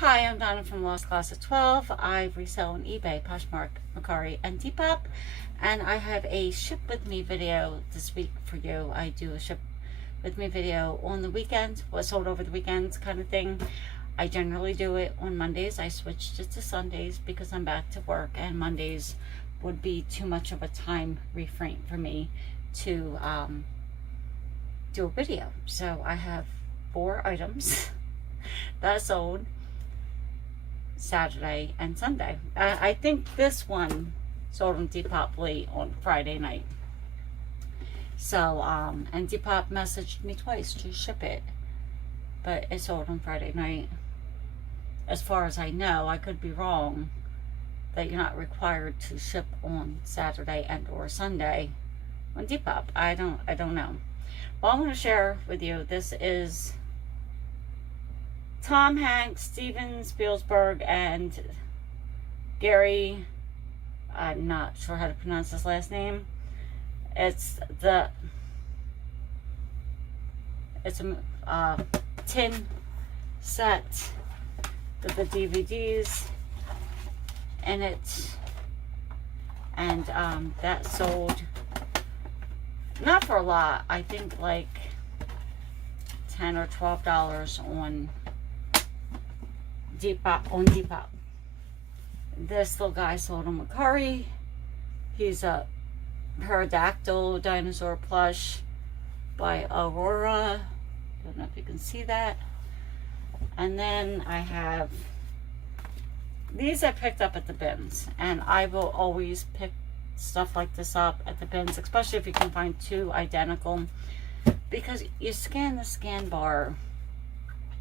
Hi, I'm Donna from Lost Class of 12. I resell on eBay, Poshmark, Mercari, and Depop. And I have a ship with me video this week for you. I do a ship with me video on the weekends, what's sold over the weekends kind of thing. I generally do it on Mondays. I switched it to Sundays because I'm back to work, and Mondays would be too much of a time refrain for me to do a video. So I have 4 items that I sold Saturday and Sunday. I think this one sold on Depop late on Friday night. So, and Depop messaged me twice to ship it, but it sold on Friday night. As far as I know, I could be wrong, that you're not required to ship on Saturday and or Sunday on Depop. I don't know. Well, I'm going to share with you, this is Tom Hanks, Steven Spielberg, and Gary, I'm not sure how to pronounce his last name. It's a tin set with the DVDs in it, and that sold not for a lot. I think like $10 or $12 on Depop. This little guy sold on Mercari. He's a pterodactyl dinosaur plush by Aurora. Don't know if you can see that. And then I have these I picked up at the bins, and I will always pick stuff like this up at the bins, especially if you can find 2 identical, because you scan the scan bar,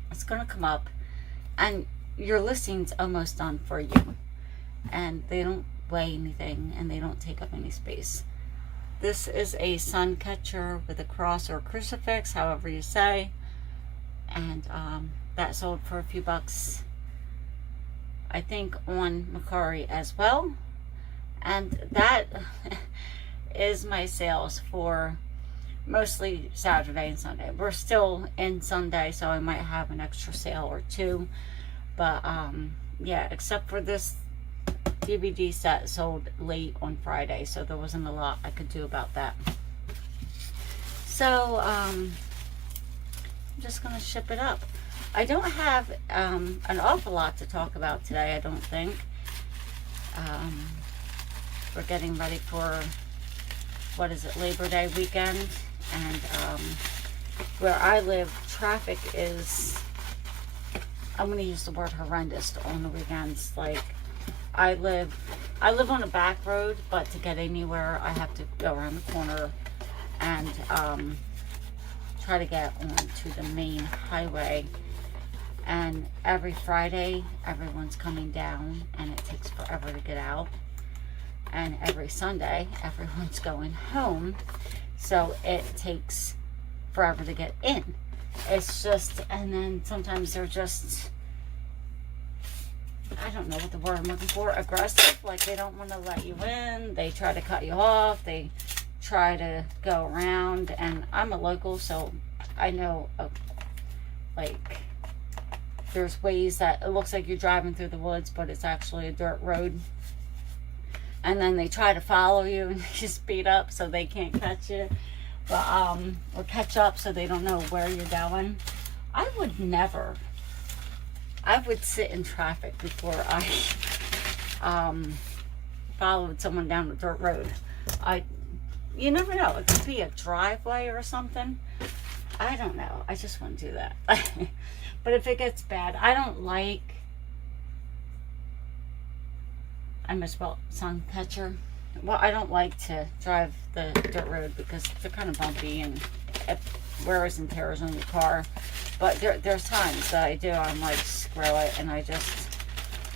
it's going to come up and your listing's almost done for you, and they don't weigh anything and they don't take up any space. This is a sun catcher with a cross or crucifix, however you say, and that sold for a few bucks, I think, on Mercari as well. And that is my sales for mostly Saturday and Sunday. We're still in Sunday, so I might have an extra sale or 2. But, yeah, except for this DVD set sold late on Friday, so there wasn't a lot I could do about that. So, I'm just going to ship it up. I don't have an awful lot to talk about today, I don't think. We're getting ready for, what is it, Labor Day weekend, and where I live, traffic is, I'm going to use the word horrendous on the weekends. Like, I live on a back road, but to get anywhere, I have to go around the corner and try to get onto the main highway. And every Friday, everyone's coming down, and it takes forever to get out. And every Sunday, everyone's going home, so it takes forever to get in. It's just, and then sometimes they're just, I don't know what the word I'm looking for, aggressive. Like, they don't want to let you in. They try to cut you off. They try to go around. And I'm a local, so I know, like, there's ways that it looks like you're driving through the woods, but it's actually a dirt road. And then they try to follow you and you speed up so they can't catch you. But, or catch up so they don't know where you're going. I would never. I would sit in traffic before I followed someone down the dirt road. You never know. It could be a driveway or something. I don't know. I just wouldn't do that. But if it gets bad, I don't like, I misspelled sun catcher. Well, I don't like to drive the dirt road because they're kind of bumpy and it wears and tears on your car. But there's times that I do, I'm like, screw it, and I just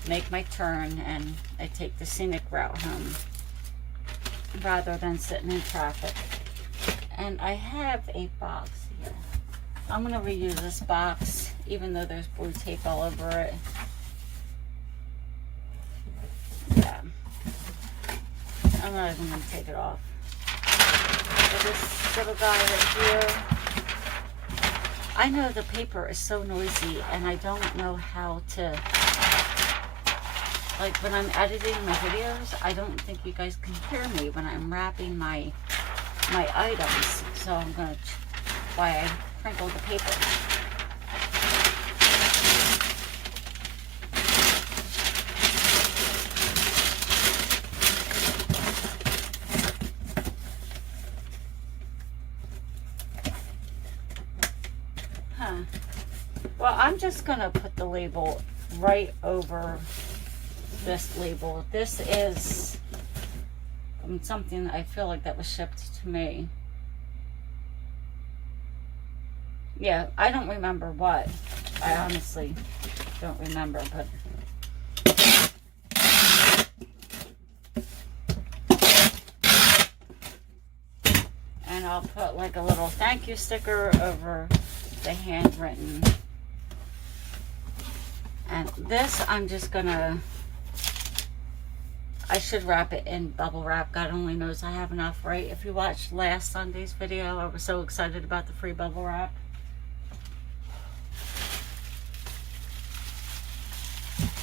make my turn and I take the scenic route home rather than sitting in traffic. And I have a box here. I'm going to reuse this box, even though there's blue tape all over it. Yeah. I'm not even going to take it off. So this little guy right here, I know the paper is so noisy and I don't know how to, like when I'm editing my videos, I don't think you guys can hear me when I'm wrapping my items. So I'm gonna, why I crinkle the paper. Well, I'm just gonna put the label right over this label. This is something I feel like that was shipped to me. Yeah, I don't remember what. I honestly don't remember, but and I'll put like a little thank you sticker over the handwritten. And this, I'm just gonna, I should wrap it in bubble wrap. God only knows I have enough, right? If you watched last Sunday's video, I was so excited about the free bubble wrap.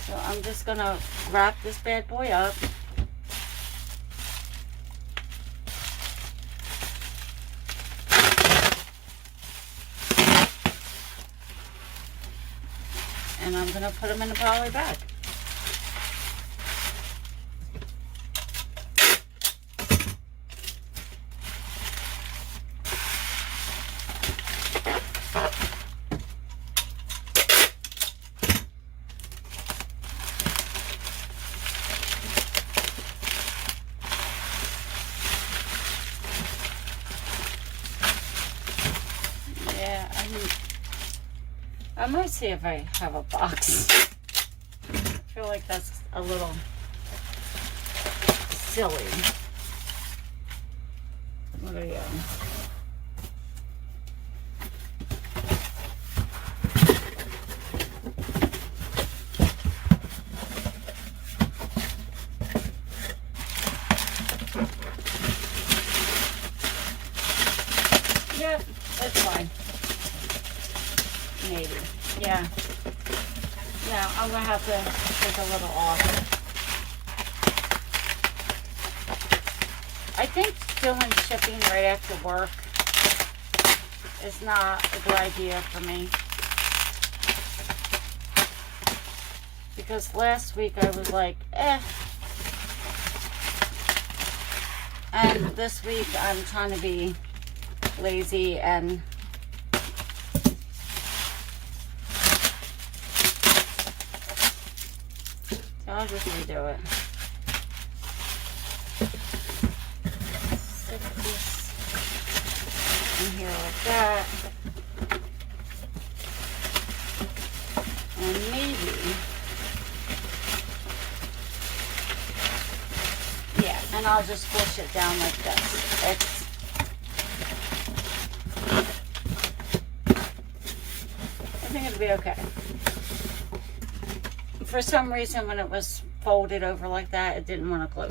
So I'm just gonna wrap this bad boy up. And I'm going to put them in a poly bag. Yeah, I might see if I have a box. I feel like that's a little silly. What are you? Yep, that's fine. Maybe. Yeah. Yeah, I'm gonna have to take a little off. I think doing shipping right after work is not a good idea for me. Because last week I was like, eh. And this week I'm trying to be lazy and I'll just redo it. Stick this in here like that. And maybe, yeah, and I'll just push it down like this. I think it'll be okay. For some reason, when it was folded over like that, it didn't want to close.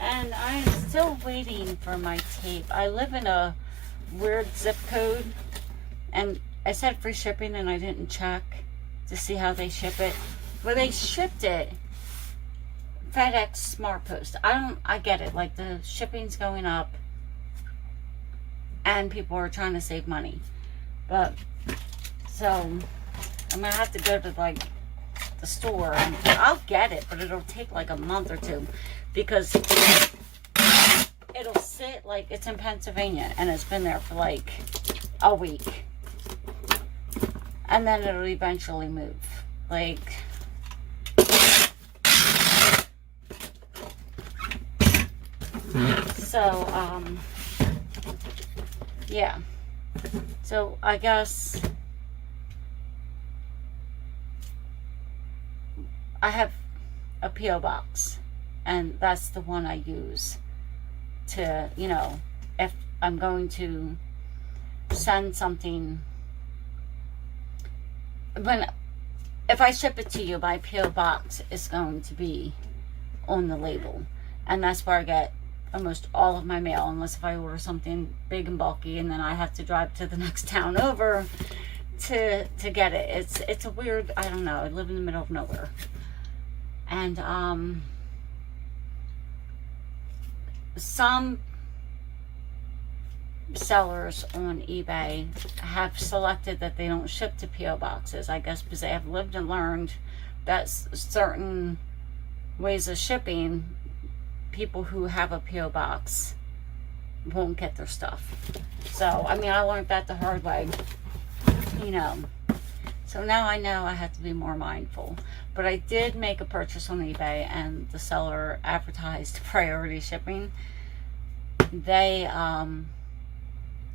And I'm still waiting for my tape. I live in a weird zip code, and I said free shipping, and I didn't check to see how they ship it. Well, they shipped it FedEx Smart Post. I get it. Like, the shipping's going up and people are trying to save money. But, so, I'm going to have to go to, like, the store. And I'll get it, but it'll take, like, a month or two. Because it'll sit, like, it's in Pennsylvania. And it's been there for, like, a week. And then it'll eventually move. Like, so, yeah. So, I guess I have a P.O. box, and that's the one I use to, you know, if I'm going to send something, when if I ship it to you, my P.O. box is going to be on the label. And that's where I get almost all of my mail, unless if I order something big and bulky and then I have to drive to the next town over to get it. It's a weird, I don't know, I live in the middle of nowhere. And some sellers on eBay have selected that they don't ship to P.O. boxes, I guess because they have lived and learned that certain ways of shipping, people who have a P.O. box won't get their stuff. So, I mean, I learned that the hard way, you know. So now I know I have to be more mindful. But I did make a purchase on eBay, and the seller advertised priority shipping. They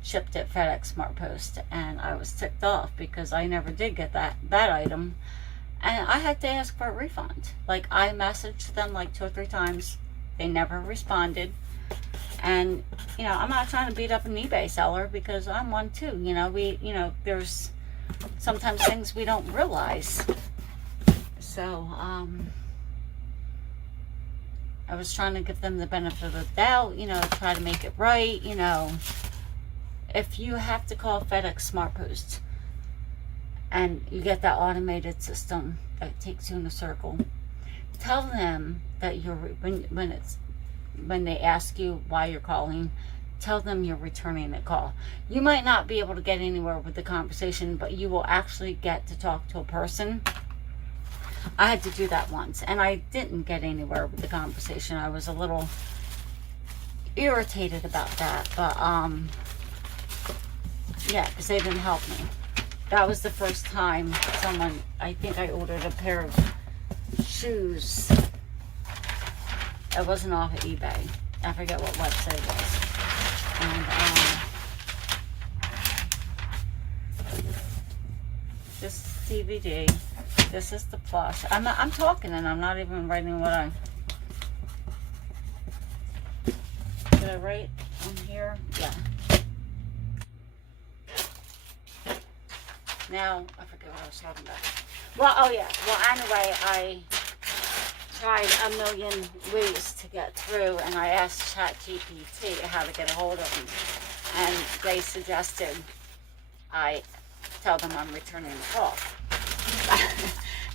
shipped it FedEx SmartPost, and I was ticked off because I never did get that item, and I had to ask for a refund. Like, I messaged them like 2 or 3 times. They never responded. And, you know, I'm not trying to beat up an eBay seller, because I'm one too. You know, there's sometimes things we don't realize. So, I was trying to give them the benefit of the doubt, you know, try to make it right, you know. If you have to call FedEx SmartPost and you get that automated system that takes you in a circle, tell them that you're, when they ask you why you're calling, tell them you're returning a call. You might not be able to get anywhere with the conversation, but you will actually get to talk to a person. I had to do that once, and I didn't get anywhere with the conversation. I was a little irritated about that, but yeah, because they didn't help me. That was the first time someone, I think I ordered a pair of shoes. It wasn't off of eBay. I forget what website it was. And this DVD. This is the plush. I'm talking and I'm not even writing what I... Did I write on here? Yeah. Now, I forget what I was talking about. Well, oh yeah. Well, anyway, I tried a million ways to get through, and I asked ChatGPT how to get a hold of them. And they suggested I tell them I'm returning the call.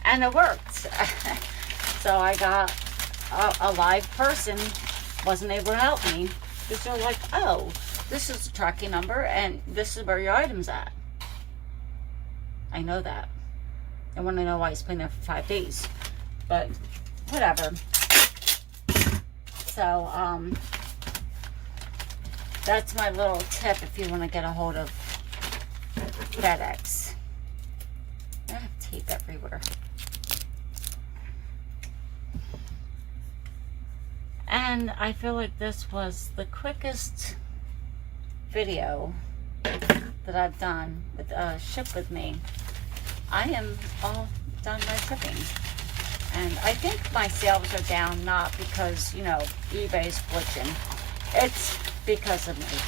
And it worked. So I got a live person, wasn't able to help me. Because they're like, oh, this is the tracking number and this is where your item's at. I know that. I want to know why it's been there for 5 days. But whatever. So, that's my little tip if you want to get a hold of FedEx. I have tape everywhere. And I feel like this was the quickest video that I've done with Ship With Me. I am all done my shipping. And I think my sales are down not because, you know, eBay's glitching. It's because of me.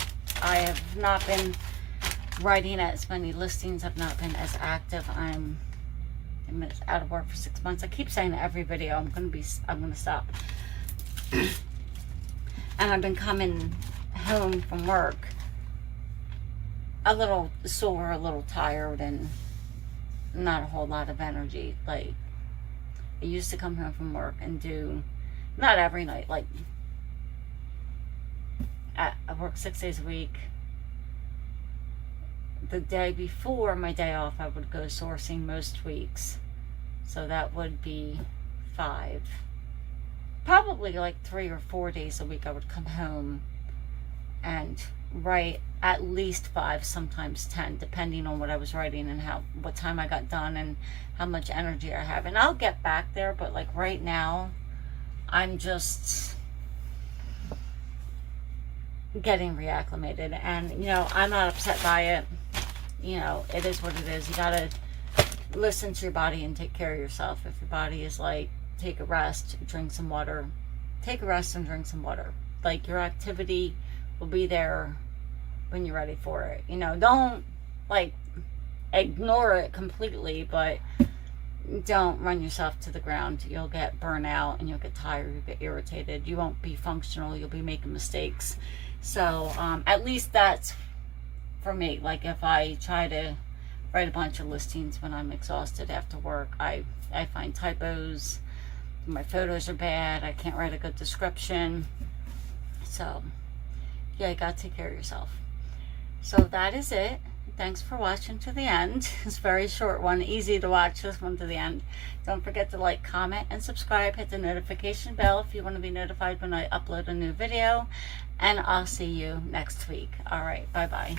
I have not been writing as many listings. I've not been as active. I'm out of work for 6 months. I keep saying in every video I'm gonna stop. And I've been coming home from work a little sore, a little tired, and not a whole lot of energy. Like, I used to come home from work and do, not every night, like, I work 6 days a week. The day before my day off, I would go sourcing most weeks. So that would be 5. Probably like 3 or 4 days a week I would come home and write at least 5, sometimes 10, depending on what I was writing and what time I got done and how much energy I have. And I'll get back there, but like right now, I'm just getting reacclimated. And, you know, I'm not upset by it. You know, it is what it is. You gotta listen to your body and take care of yourself. If your body is like, take a rest, drink some water. Take a rest and drink some water. Like, your activity will be there when you're ready for it. You know, don't like ignore it completely, but don't run yourself to the ground. You'll get burnout and you'll get tired, you'll get irritated. You won't be functional, you'll be making mistakes. So at least that's for me. Like if I try to write a bunch of listings when I'm exhausted after work, I find typos, my photos are bad, I can't write a good description. So yeah, you gotta take care of yourself. So that is it. Thanks for watching to the end. It's a very short one, easy to watch this one to the end. Don't forget to like, comment, and subscribe. Hit the notification bell if you want to be notified when I upload a new video. And I'll see you next week. All right, bye-bye.